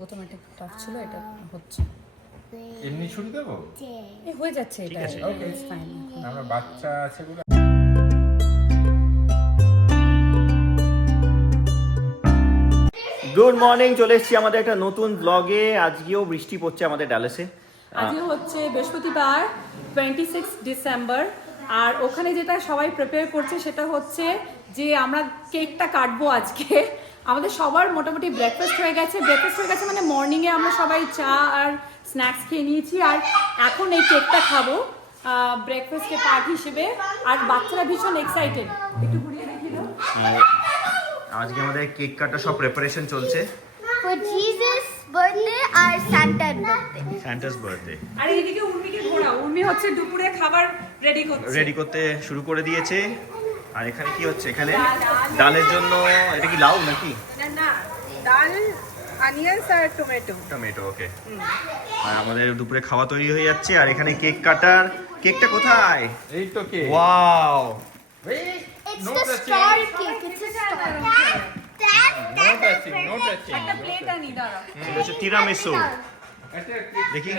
প্রথমে একটা টাফ ছিল, এটা হচ্ছে এমনি ছুরি দেবো? এই হয়ে যাচ্ছে, এটা ওকে ইটস ফাইন। আমরা বাচ্চা আছে বলে। গুড মর্নিং, চলে এসেছি আমাদের একটা নতুন ব্লগে। আজকেও বৃষ্টি পড়ছে আমাদের ডালাসে। আজকে হচ্ছে বৃহস্পতিবার 26 ডিসেম্বর। আর ওখানে যেটা সবাই প্রিপেয়ার করছে সেটা হচ্ছে যে আমরা কেকটা কাটবো আজকে। আমাদের সবার মোটামুটি ব্রেকফাস্ট হয়ে গেছে মানে মর্নিংয়ে আমরা সবাই চা আর স্ন্যাক্স খেয়ে নিয়েছি, আর এখন এই কেকটা খাবো ব্রেকফাস্টে পার্ট হিসেবে। আর বাচ্চারা ভীষণ এক্সাইটেড, একটু ঘুরিয়ে দেখিয়ে দাও। আজকে আমাদের কেক কাটা সব প্রিপারেশন চলছে। For Jesus' birthday আর Santa's birthday. স্যান্টাস বার্থডে আর এইদিকে উর্মিকে ঘোরা, উর্মি হচ্ছে দুপুরে খাবার রেডি করতে শুরু করে দিয়েছে। আর এখানে কি হচ্ছে? এখানে ডালের জন্য এটা কি লাউ নাকি? না ডাল, অনিয়ন্স আর টমেটো, ওকে। আর আমাদের দুপুরে খাওয়া তৈরি হয়ে যাচ্ছে। আর এখানে কেক কাটার, কেকটা কোথায়? এই তো কে? Wow, It's the star cake. It's a star. No touching, no touching. একটা প্লেট আনি দাঁড়া। এটা হচ্ছে তিরামিসু। দেখি,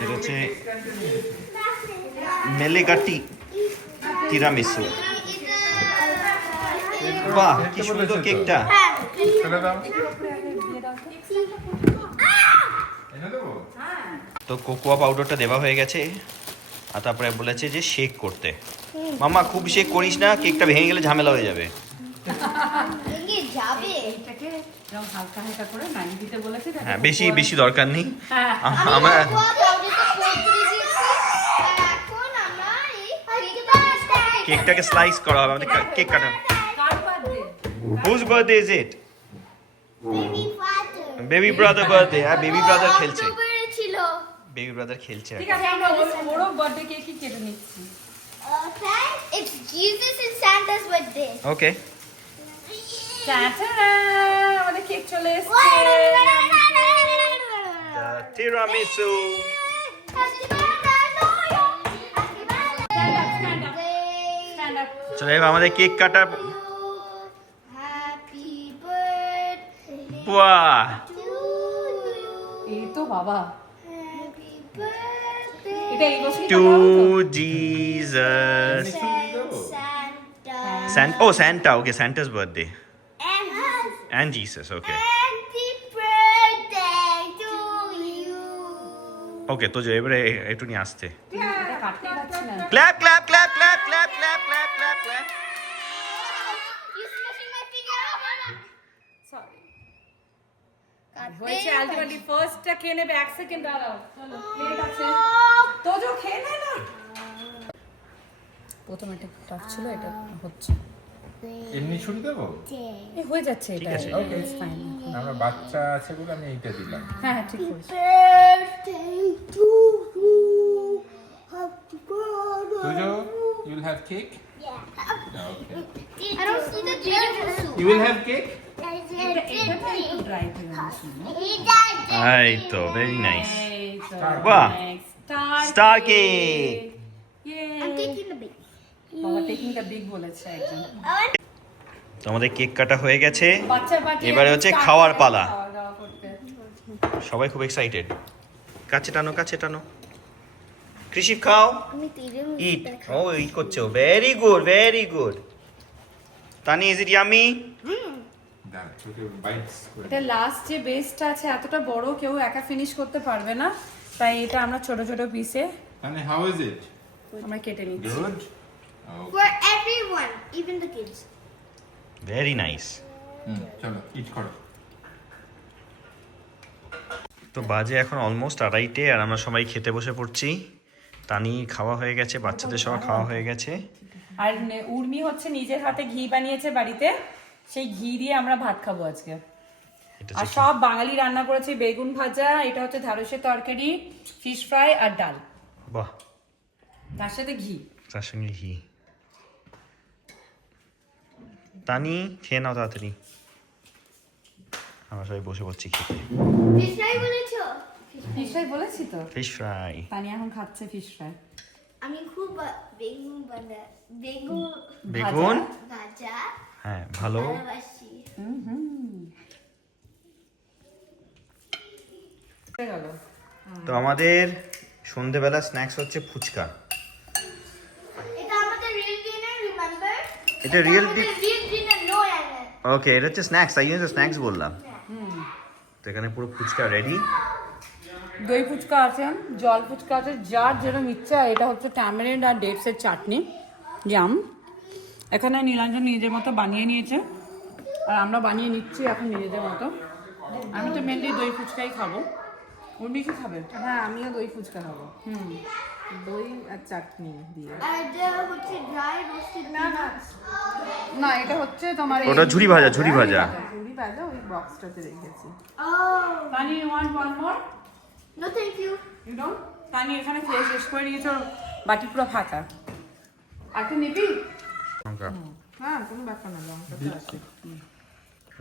এটা হচ্ছে মেলেগাটি তিরামিসু। বাহ, কি সুন্দর কেকটা। ফেলে দাও। এনে দেবো? তো কোকোয়া পাউডারটা দেওয়া হয়ে গেছে। আর তারপরে বলেছে যে শেক করতে। মামা খুব শেক করিস না, কেকটা ভেঙে গেলে ঝামেলা হয়ে যাবে। ভেঙে যাবে। এইটাকে এরকম হালকা হালকা করে নাড়িয়ে দিতে বলেছে। হ্যাঁ, বেশি দরকার নেই। হ্যাঁ, আমরা এখন আমরা এই কেকটা কেকটাকে স্লাইস করা হবে। আমাদের কেক কাটা। কার birthday? Whose birthday is it? Baby father baby brother birthday. আর বেবি ব্রাদার খেলছে, ছিল। বেবি ব্রাদার খেলছে। ঠিক আছে, আমরা ওরও বার্থডে কেকই কেটে নিচ্ছি। Okay, it's Jesus and Santa's birthday. Okay, tata, আমাদের কেক চলে এসেছে। তিরামিসু। Stand up. চলো এবার আমাদের কেক কাটা। Happy birthday বাহ, to you. এই তো বাবা, Happy birthday এটা এই বছরই টু কাটা হলো তো? Jesus. Santa. Santa, okay, Santa's birthday. And And Jesus, okay. happy birthday to you. Okay, তো যে এবারে একটু নিয়ে আসতে। এটা কাটতে পারছি না। Clap, clap, clap, clap, clap, clap, clap, clap, clap. You smashing my finger, Mama. Sorry. হয়েছে আলটিমেটলি ফার্স্টটা খেয়ে নেবে, এক সেকেন্ড দাঁড়াও। চলো, প্লেট আছে তো, যে খেয়ে নে না। প্রথমে একটা টাফ ছিল, এটা হচ্ছে এমনি ছুরি দেবো? এই হয়ে যাচ্ছে, এটা ঠিক আছে। Okay it's fine. আমরা বাচ্চা আছে বলে আমি এইটা দিলাম। হ্যাঁ ঠিক করেছি। Birthday to you. Happy birthday. তুজো, you will have cake? Yeah. Okay. I don't see the tiramisu. You will have cake? এটা একটু ড্রাই করে নিচ্ছি। এই তো, very nice. এই তো, বাহ। next, Star cake. Yay. I'm taking the big. বাবা টেকিং দ্য বিগ বলেছে একজন। তো আমাদের কেক কাটা হয়ে গেছে। বাচ্চা বাচ্চা এবারে হচ্ছে খাওয়ার পালা। খাওয়া দাওয়া করতে। সবাই খুব এক্সাইটেড। কাছে টানো। কৃষি খাও, আমি tiramisu ইট। ও ইট করছো, very good. Tani, is it yummy? দাঁড়া, ছোট bites করে এটা লাস্ট যে বেসটা আছে এতটা বড় কেউ একা ফিনিশ করতে পারবে না, তাই এটা আমরা ছোট ছোট পিসে তাহলে how is it? আমরা কেটে নিচ্ছি। Good? Okay. for everyone, even the kids. Very nice. চলো, eat করো। তো বাজে এখন অলমোস্ট 2:30 আর আমরা সবাই খেতে বসে পড়ছি। তানি খাওয়া হয়ে গেছে, বাচ্চাদের সবার খাওয়া হয়ে গেছে। আর উর্মি হচ্ছে নিজের হাতে ঘি বানিয়েছে বাড়িতে, সেই ঘি দিয়ে আমরা ভাত খাবো আজকে। এটা আর সব বাঙালি রান্না করেছে, বেগুন ভাজা, এটা হচ্ছে ঢ্যাঁড়সের তরকারি, ফিশ ফ্রাই আর ডাল, বাহ, তার সাথে ঘি। তার সঙ্গে ঘি। তানি খেয়ে নাও তাড়াতাড়ি। আমরা সবাই বসে পড়ছি খেতে। Fish fry বলেছো? ফিশ ফ্রাই বলেছি তো, ফিশ ফ্রাই। তানি এখন খাচ্ছে ফিশ ফ্রাই। আমি খুব বেগুন বেগুন, ভাজা হ্যাঁ ভালো। ভালোবাসি। গেল। তো আমাদের সন্ধেবেলা স্ন্যাক্স হচ্ছে ফুচকা। এটা আমাদের real dinner, remember? এটা real আমাদের real dinner, no error. ওকে, এটা হচ্ছে স্ন্যাক্স, তাই জন্য স্ন্যাক্স বললাম। তো এখানে পুরো ফুচকা রেডি। দই ফুচকা আছে, জল ফুচকা আছে, যার যেরকম ইচ্ছা। এটা হচ্ছে ট্যামারিন্ড আর ডেটসের চাটনি, জাম। এখানে নীলাঞ্জন নিজের মতো বানিয়ে নিয়েছে, আর আমরা বানিয়ে নিচ্ছি এখন নিজেদের মতো। আমি তো মেনলি দই ফুচকাই খাবো। উর্মি কি খাবে? হ্যাঁ, আমিও দই ফুচকা খাবো, দই আর চাটনি দিয়ে। আর এটা হচ্ছে dry roasted peanuts. না, এটা হচ্ছে তোমার ওটা ঝুরি ভাজা, ঝুরি ভাজা। ঝুড়ি ভাজা ওই বক্সটাতে রেখেছি। Oh, Tani, you want one more? no thank you. You don't? তানি এখানে খেয়ে শেষ করে নিয়েছে, ওর বাটি পুরো ফাঁকা। আর তুই নিবি? হ্যাঁ, কোনো ব্যাপার না, লঙ্কা তো আছে।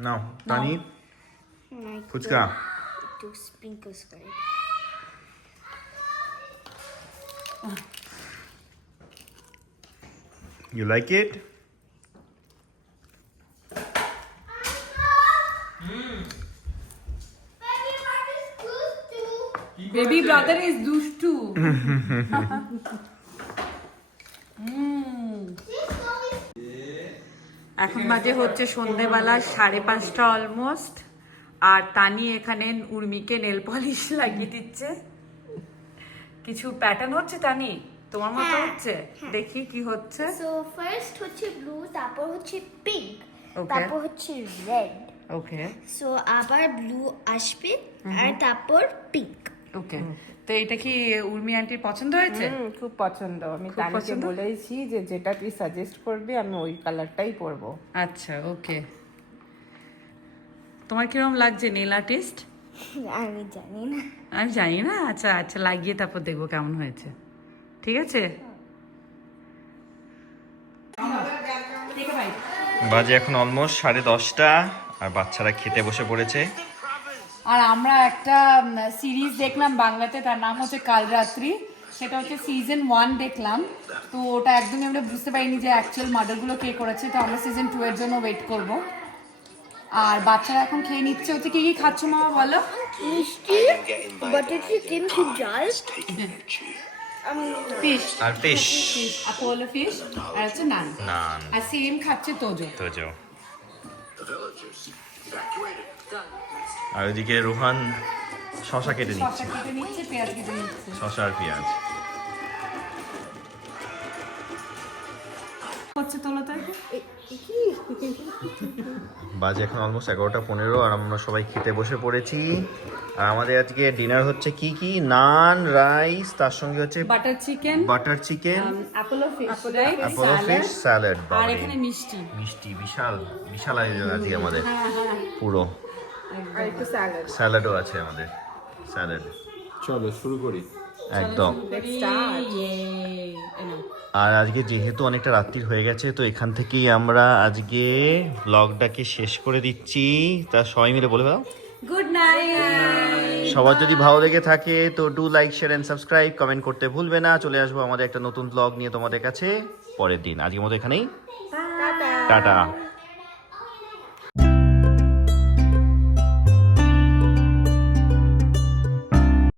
নাও তানি, fuchka. Two sprinkles for it. You like it? Baby brother is দুষ্টু। এখন বাজে হচ্ছে সন্ধেবেলা 5:30 অলমোস্ট। আর তানি এখানে উর্মিকে নেল পলিশ লাগিয়ে দিচ্ছে। কিছু প্যাটার্ন হচ্ছে তানি, তোমার মতো হ্যাঁ, হচ্ছে? দেখি কি হচ্ছে। So first হচ্ছে blue, তারপর হচ্ছে pink, Okay. তারপর হচ্ছে red. ওকে So আবার blue আসবে আর তারপর pink. ওকে, তো এটা কি উর্মি আন্টির পছন্দ হয়েছে? খুব পছন্দ। আমি খুব তানিকে পছন্দ? বলেছি যে যেটা তুই সাজেস্ট করবি আমি ওই কালারটাই পরবো। আচ্ছা, ওকে। তোমার কিরকম লাগছে নেল আর্টিস্ট? আমি জানি না। আমি জানি না। আচ্ছা আচ্ছা, লাগিয়ে তারপর দেখবো কেমন হয়েছে। ঠিক আছে। বাজে এখন অলমোস্ট 10:30 আর বাচ্চারা খেতে বসে পড়েছে। আর আমরা একটা সিরিজ দেখলাম বাংলাতে, তার নাম হচ্ছে কাল রাত্রি। সেটা হচ্ছে সিজন 1 দেখলাম। তো ওটা একদমই আমরা বুঝতে পারিনি যে অ্যাকচুয়াল মার্ডারগুলো কে করেছে। তো আমরা সিজন 2 এর জন্য ওয়েট করব। আর বাচ্চারা এখন খেয়ে নিচ্ছে। হচ্ছে কি কি খাচ্ছ মামা বলো? মিষ্টি, বাটার চিকেন, খুব জাল, ফিশ, আর ফিশ, আপোলো ফিশ, আর হচ্ছে নান। নান, আর সেম খাচ্ছে তোজো। তোজো। আর ওইদিকে রোহান শশা কেটে শসা নিচ্ছে, কেটে নিচ্ছে, পেঁয়াজ কেটে নিচ্ছে। শশা আর পেঁয়াজ। হচ্ছে তোলো তাই। বাজে এখন অলমোস্ট 11:15 আর আমরা সবাই খেতে বসে পড়েছি। আর আমাদের আজকে ডিনার হচ্ছে কি কি, নান, রাইস, তার সঙ্গে হচ্ছে butter chicken, butter chicken, Apollo fish, Apollo fish salad. আর এখানে মিষ্টি। মিষ্টি, বিশাল বিশাল আয়োজন আজকে আমাদের পুরো। আর একটু স্যালাড। স্যালাডও আছে আমাদের, স্যালাড চলো শুরু করি। একদম। আর আজকে যেহেতু অনেকটা রাত্রি হয়ে গেছে, তো এখান থেকেই আমরা আজকে ব্লগটাকে শেষ করে দিচ্ছি। তা সবাই মিলে বলে দাও গুড নাইট। সবার যদি ভালো লেগে থাকে তো do like, share and subscribe, comment করতে ভুলবে না। চলে আসবো আমাদের একটা নতুন ব্লগ নিয়ে তোমাদের কাছে পরের দিন। আজকের মতো এখানেই টাটা।